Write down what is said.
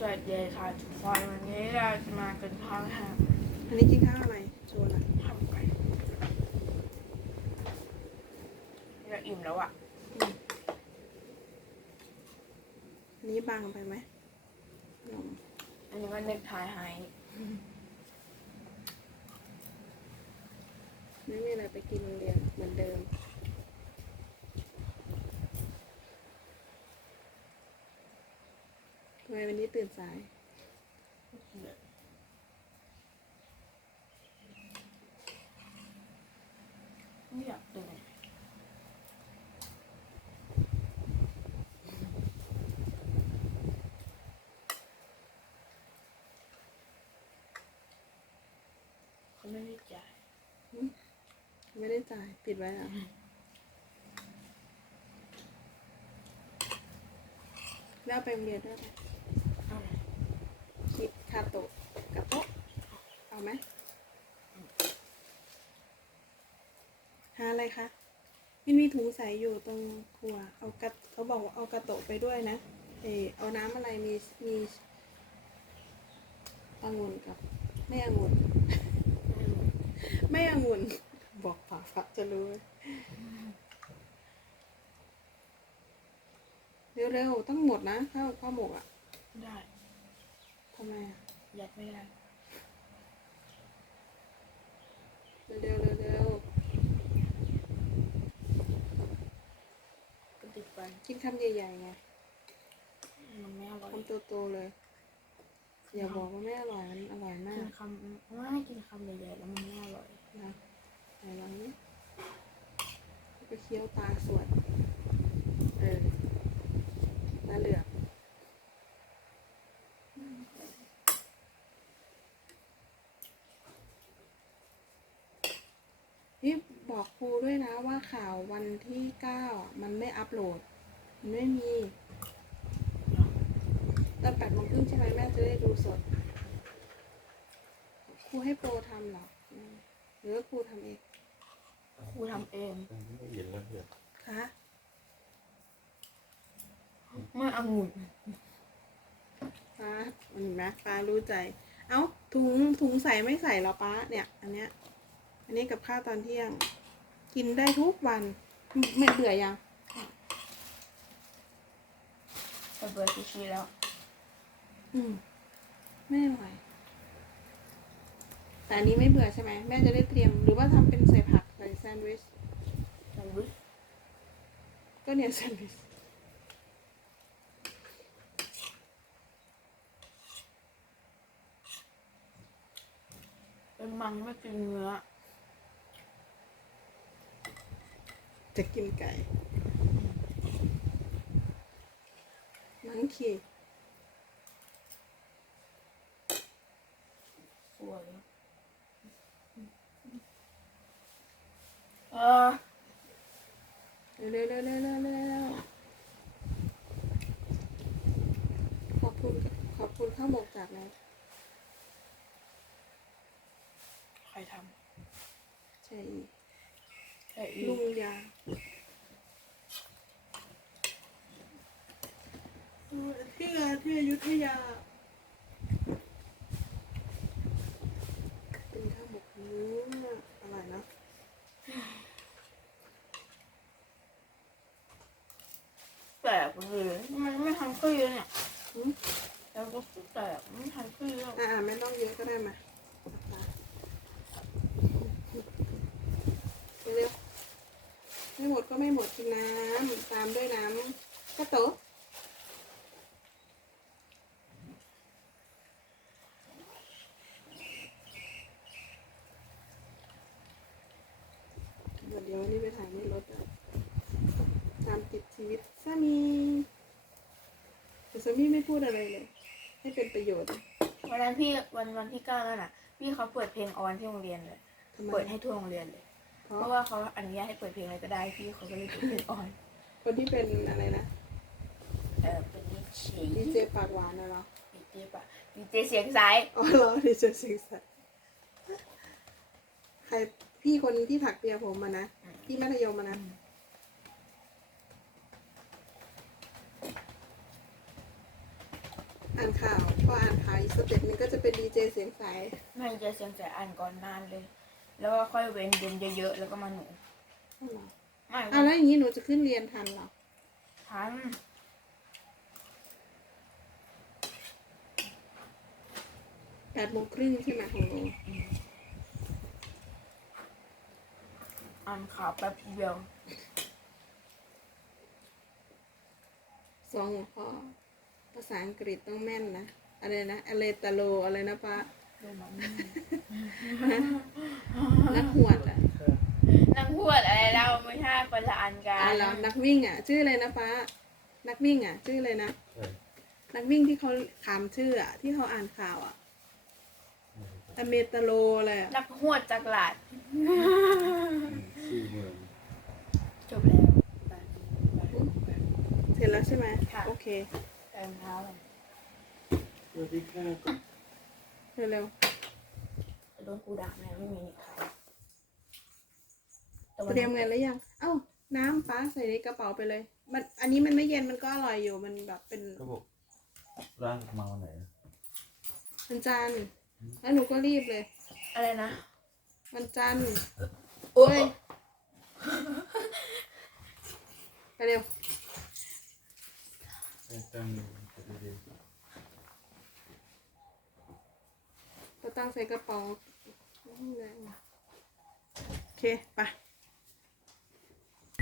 สวัสดีค่ะทุกคนวันนี้เราจะมากินข้าวทอันนี้กินข้าวอะไรโชว์หน่อยำทำไก่เราอิ่มแล้วอะอันนี้บางไปไหมนมอันนี้ก็เน็กไทไฮไม่มีอะไรไปกินโรงเรียนเหมือนเดิม ทำ ไมวันนี้ตื่นสาย ไม่อยากตื่นเขาไม่ได้จ่ายไม่ได้จ่าย ปิดไว้แล้วแล้วไปโรงเรียนด้วยไหมเอาไหน คิดคาโตะกับโตะเอาไหมหาอะไรคะมินมีถุงใสอยู่ตรงครัว เอากระเขาบอกว่าเอากระโตะไปด้วยนะ เออเอาน้ำอะไรมีมีองุ่นกับ ไม่องุ่นไม่องุ่นบอกฝาฝาจะรู้เร็วๆต้องหมดนะข้าวข้าวหมกอะ ได้ ทำไมอะยัดไม่ได้เร็วๆเร็วก็ติดไปๆกินคำใหญ่ๆไงมันไม่อร่อยคำโตๆเลย อย่าบอกว่าไม่อร่อยมันอร่อยมากิกนคำไม่กินคำใหญ่ๆแล้วมันไม่อร่อยนะไหนลองนี้แล้วก็เคี้ยวตาสวยเออตาเหลือกนี่ บอกครูด้วยนะว่าข่าววันที่เก้าอะมันไม่อัปโหลด มันไม่มีตอนแปดโมงครึ่งใช่ไหมแม่จะได้ดูสด ครูให้โปรทำเหรออืมหรือว่าครูทำเองครูทำเองไม่เห็นแล้วเนี่ยคะไม่องุ่นป้าเห็นไหมป้ารู้ใจ เอ้าถุงถุงใส่ไม่ใส่เหรอป้าเนี่ย อันเนี้ย อันนี้กับข้าวตอนเที่ยง กินได้ทุกวันไม่เบื่อยังเบื่อซูชิแล้ว อืมไม่อร่อยแต่อันนี้ไม่เบื่อใช่ไหมแม่จะได้เตรียม หรือว่าทำเป็นใส่ผักใส่แซนด์วิชแซนด์วิชก็เนี่ยแซนด์วิชเป็นมังไม่กินเนื้อ จะกินไก่ มังคีสวยเออเร็วเร็วเร็วเร็วเร็วเร็วขอบคุณขอบคุณข้าวหมกจากไหนใครทใช่ำแต่อีลุงยา ที่งานที่อยุธยา เป็นข้าวหมกเนื้ออร่อยเนาะแปลกเลยทำไมไม่ทำขี้เลยเนี่ยอืมแล้วก็แปลกไม่ทำขี้แล้วอ่าไม่ต้องเยอะก็ได้มาเร็วๆไม่หมดก็ไม่หมดกินน้ำตามด้วยน้ำกระโตะ เดี๋ยวเดี๋ยววันนี้ไปถ่ายในรถอะตามติดชีวิตสามีแต่สามีไม่พูดอะไรเลย ให้เป็นประโยชน์วันนั้นพี่วันวันที่เก้านั่นน่ะ พี่เขาเปิดเพลงออนที่โรงเรียนเลย ทำไมเปิดให้ทั่วโรงเรียนเลย เพเพราะราะว่าเขาอนุญาตให้เปิดเพลงอะไรก็ได้พี่เขาก็เลยเปิดเพลงออนคนที่เป็นอะไรนะเออเป็นดีเจดีเจปากหวานนะเหรอดีเจปะดีเจเสียงสายอ๋อเหรอดีเจสิงสัตใคร พี่คนที่ถักเปียผมมานะพี่มัธยมมานะอ่านข่าวพออ่านข่าวอีกสเต็ปหนึงก็จะเป็นดีเจเสียงใสไม่จะเสียงแต่อ่านก่อนนานเลย แล้วก็ค่อยเว้นเว้นเยอะๆแล้วก็มาหนูเอาเหรอไม่เอาแล้วอย่างนี้หนูจะขึ้นเรียนทันเหรอทันแปดโมงครึ่งใช่ไหมของหนูอ่านข่าวแป๊บเดียวสองหัวข้อภาษาอังกฤษต้องแม่นนะ อะไรนะอเลตาโลอะไรนะป้านักหวดอะนักพูดอะไรเราไม่ใช่คนละอันกัอ่านแล้วนักวิ่งอะ ชื่ออะไรนะป้านักวิ่งอะ ชื่ออะไรนะเออนักวิ่งที่เขาถามชื่ออะ ที่เขาอ่านข่าวอะอเมตาโลอะไรอะนักหวดจากหลาด ชื่อเมือง จบแล้ว เสร็จแล้วใช่ไหม ค่ะ โอเค แต่รองเท้าเลยสวัสดีค่ะเร็วโดนกูด่าแม่ไม่มีใครแต่ๆวันเตรียมเงินแล้วยัง เอ้า น้ำป้าใส่ในกระเป๋าไปเลย มัน อันนี้มันไม่เย็นมันก็อร่อยอยู่ มันแบบเป็นก็บอกร่างมาวันไหนนะวันจันทร์แล้วหนูก็รีบเลย อะไรนะวันจันทร์โอ้เฮ้ยยไปเร็วไป ตั้งปฏิเดียวก็ตั้งใส่กระเป๋าโอเค ไป